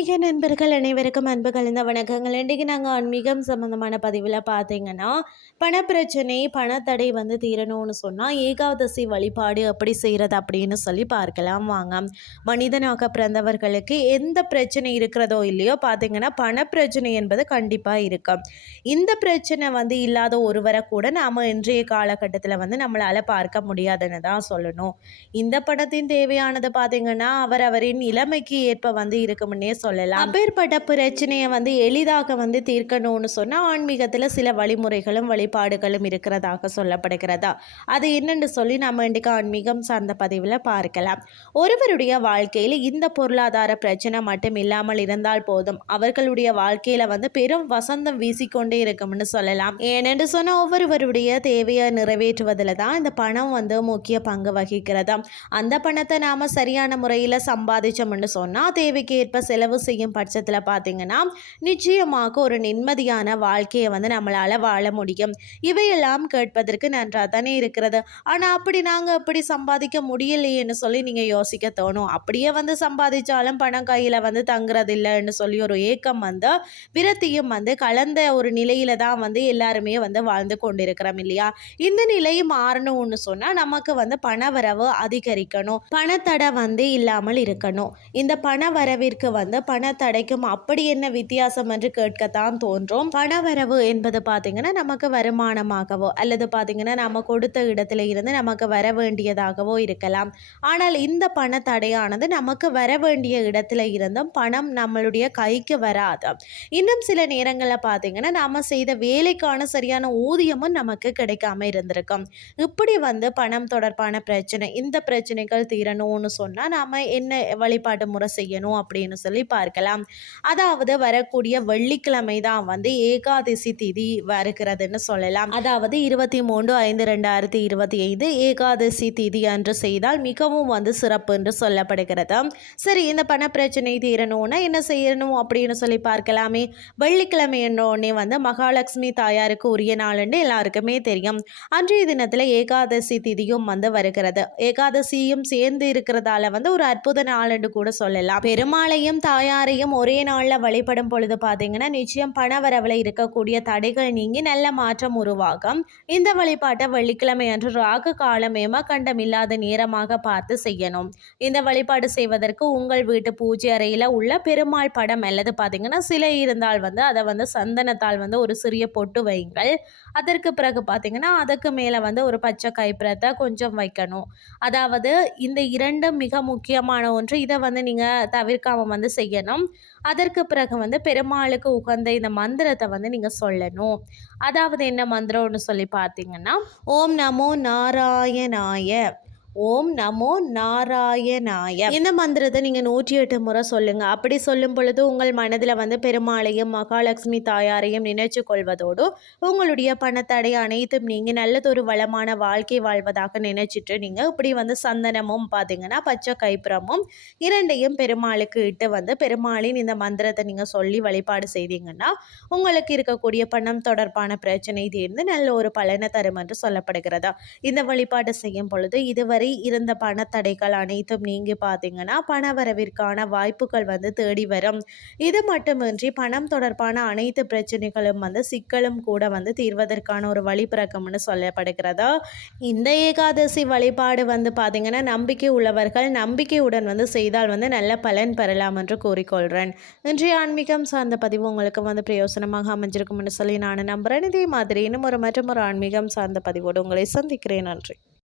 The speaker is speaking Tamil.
ஆன்மீக நண்பர்கள் அனைவருக்கும் அன்பு கலந்த வணக்கங்கள். இன்றைக்கு நாங்கள் ஆன்மீகம் சம்மந்தமான பதிவில் பார்த்தீங்கன்னா பணப்பிரச்சனை பணத்தடை வந்து தீரணும்னு சொன்னால் ஏகாதசி வழிபாடு அப்படி செய்கிறது அப்படின்னு சொல்லி பார்க்கலாம் வாங்க. மனிதனாக பிறந்தவர்களுக்கு எந்த பிரச்சனை இருக்கிறதோ இல்லையோ பார்த்தீங்கன்னா பணப்பிரச்சனை என்பது கண்டிப்பாக இருக்கும். இந்த பிரச்சனை வந்து இல்லாத ஒருவரை கூட நாம் இன்றைய காலகட்டத்தில் வந்து நம்மளால் பார்க்க முடியாதுன்னு தான் சொல்லணும். இந்த பணத்தின் தேவையானது பார்த்தீங்கன்னா அவரவரின் இளமைக்கு ஏற்ப வந்து இருக்கும்னே சொல்லலாம் சொல்லலாம். அப்பேற்பட்ட பிரச்சனையை வந்து எளிதாக வந்து தீர்க்கணும்னு சொன்னால் ஆன்மீகத்தில் சில வழிமுறைகளும் வழிபாடுகளும் இருக்கிறதாக சொல்லப்படுகிறதா? அது என்னென்னு சொல்லி நம்ம இன்றைக்கு ஆன்மீகம் சார்ந்த பதிவில் பார்க்கலாம். ஒருவருடைய வாழ்க்கையில் இந்த பொருளாதார பிரச்சனை மட்டும் இல்லாமல் இருந்தால் போதும். அவர்களுடைய வாழ்க்கையில் வந்து பெரும் வசந்தம் வீசிக்கொண்டே இருக்கும்னு சொல்லலாம். ஏனென்று சொன்னால் ஒவ்வொருவருடைய தேவையை நிறைவேற்றுவதில் தான் இந்த பணம் வந்து முக்கிய பங்கு வகிக்கிறதா அந்த பணத்தை நாம் சரியான முறையில் சம்பாதிச்சோம்னு சொன்னால் தேவைக்கு ஏற்ப செலவு செய்யும் பட்சத்தில் பார்த்தீங்கன்னா நிச்சயமாக ஒரு நிம்மதியான வாழ்க்கையை வந்து நம்மளால் வாழ முடியும். இவையெல்லாம் கேட்பதற்கு நன்றாக தானே இருக்கிறது. ஆனால் அப்படி நாங்கள் அப்படி சம்பாதிக்க முடியலையேன்னு சொல்லி நீங்கள் யோசிக்க தோணும். அப்படியே வந்து சம்பாதிச்சாலும் பணம் கையில் வந்து தங்குறது இல்லைன்னு சொல்லி ஒரு ஏக்கம் வந்து விரத்தியும் வந்து கலந்த ஒரு நிலையில தான் வந்து எல்லாருமே வந்து வாழ்ந்து கொண்டிருக்கிறோம் இல்லையா? இந்த நிலை மாறணும்னு சொன்னால் நமக்கு வந்து பணவரவு அதிகரிக்கணும். பணத்தடை வந்து இல்லாமல் இருக்கணும். இந்த பண வரவிற்கு வந்து பணத்தடைக்கும் அப்படி என்ன வித்தியாசம் என்று கேட்கத்தான் தோன்றும். பணவரவு என்பது பார்த்தீங்கன்னா நமக்கு வருமானமாகவோ அல்லது பார்த்தீங்கன்னா நம்ம கொடுத்த இடத்துல இருந்து நமக்கு வர வேண்டியதாகவோ இருக்கலாம். ஆனால் இந்த பணத்தடையானது நமக்கு வர வேண்டிய இடத்துல இருந்தும் பணம் நம்மளுடைய கைக்கு வராது. இன்னும் சில நேரங்களில் பார்த்தீங்கன்னா நாம் செய்த வேலைக்கான சரியான ஊதியமும் நமக்கு கிடைக்காம இருந்திருக்கும். இப்படி வந்து பணம் தொடர்பான பிரச்சனை இந்த பிரச்சனைகள் தீரணும்னு சொன்னால் நாம் என்ன வழிபாட்டு முறை செய்யணும் அப்படின்னு சொல்லி பார்க்கலாம். அதாவது வரக்கூடிய வெள்ளிக்கிழமை தான் வந்து ஏகாதசி திதி வருகிறதுன்னு சொல்லலாம். அதாவது இருபத்தி மூன்று ஐந்து ரெண்டாயிரத்தி இருபத்தி ஐந்து ஏகாதசி திதி அன்று செய்தால் மிகவும் வந்து சிறப்பு என்று சொல்லப்படுகிறது. சரி இந்த பண பிரச்சனை தீரணும்னா என்ன செய்யணும் அப்படின்னு சொல்லி பார்க்கலாமே. வெள்ளிக்கிழமை என்னோடனே வந்து மகாலட்சுமி தாயாருக்கு உரிய நாளுன்னு எல்லாருக்குமே தெரியும். அன்றைய தினத்தில் ஏகாதசி திதியும் வந்து வருகிறது. ஏகாதசியும் சேர்ந்து இருக்கிறதால வந்து ஒரு அற்புத நாள் என்று கூட சொல்லலாம். பெருமாளையும் தாயாரையும் ஒரே நாளில் வழிபடும் பொழுது பார்த்தீங்கன்னா நிச்சயம் பணவரவில் இருக்கக்கூடிய தடைகள் நீங்கி நல்ல மாற்றம் உருவாகும். இந்த வழிபாட்டை வெள்ளிக்கிழமை அன்று ராகு காலம் ஏமக்கண்டம் இல்லாத நேரமாக பார்த்து செய்யணும். இந்த வழிபாடு செய்வதற்கு உங்கள் வீட்டு பூஜை அறையில் உள்ள பெருமாள் படம் அல்லது பார்த்தீங்கன்னா சிலை இருந்தால் வந்து அதை வந்து சந்தனத்தால் வந்து ஒரு சிறிய பொட்டு வைங்கள் அதற்கு பிறகு பார்த்தீங்கன்னா அதுக்கு மேலே வந்து ஒரு பச்சை கைப்புறத்தை கொஞ்சம் வைக்கணும். அதாவது இந்த இரண்டும் மிக முக்கியமான ஒன்று. இதை வந்து நீங்கள் தவிர்க்காமல் வந்து செய்யணும். அதற்கு பிறகு வந்து பெருமாளுக்கு உகந்த இந்த மந்திரத்தை வந்து நீங்கள் சொல்லணும். அதாவது என்ன மந்திரம்னு சொல்லி பார்த்தீங்கன்னா ஓம் நமோ நாராயணாய ஓம் நமோ நாராயணாய. இந்த மந்திரத்தை நீங்கள் நூற்றி எட்டு முறை சொல்லுங்கள் அப்படி சொல்லும் பொழுது உங்கள் மனதில் வந்து பெருமாளையும் மகாலட்சுமி தாயாரையும் நினைச்சு கொள்வதோடு உங்களுடைய பணத்தடை அனைத்தும் நீங்கள் நல்லதொரு வளமான வாழ்க்கை வாழ்வதாக நினைச்சிட்டு நீங்கள் இப்படி வந்து சந்தனமும் பார்த்தீங்கன்னா பச்சை கைப்புறமும் இரண்டையும் பெருமாளுக்கு இட்டு வந்து பெருமாளின் இந்த மந்திரத்தை நீங்கள் சொல்லி வழிபாடு செய்தீங்கன்னா உங்களுக்கு இருக்கக்கூடிய பணம் தொடர்பான பிரச்சனை தீர்ந்து நல்ல ஒரு பலனை தரும் என்று சொல்லப்படுகிறதா? இந்த வழிபாடு செய்யும் பொழுது இதுவரை வரை இருந்த பணத்தடைகள் அனைத்தும் நீங்கி பார்த்தீங்கன்னா பண வரவிற்கான வாய்ப்புகள் வந்து தேடி வரும். இது மட்டுமின்றி பணம் தொடர்பான அனைத்து பிரச்சனைகளும் வந்து சிக்கலும் கூட வந்து தீர்வதற்கான ஒரு வழி பிறக்கம்னு சொல்லப்படுகிறதா? இந்த ஏகாதசி வழிபாடு வந்து பார்த்தீங்கன்னா நம்பிக்கை உள்ளவர்கள் நம்பிக்கையுடன் வந்து செய்தால் வந்து நல்ல பலன் பெறலாம் என்று கூறிக்கொள்கிறேன் இன்றைய ஆன்மீகம் சார்ந்த பதிவு உங்களுக்கு வந்து பிரயோசனமாக அமைஞ்சிருக்கும்னு சொல்லி நான் நம்புகிறேன் இதே மாதிரி இன்னும் ஒரு மற்றும் ஒரு ஆன்மீகம் சார்ந்த பதிவோடு உங்களை சந்திக்கிறேன். நன்றி.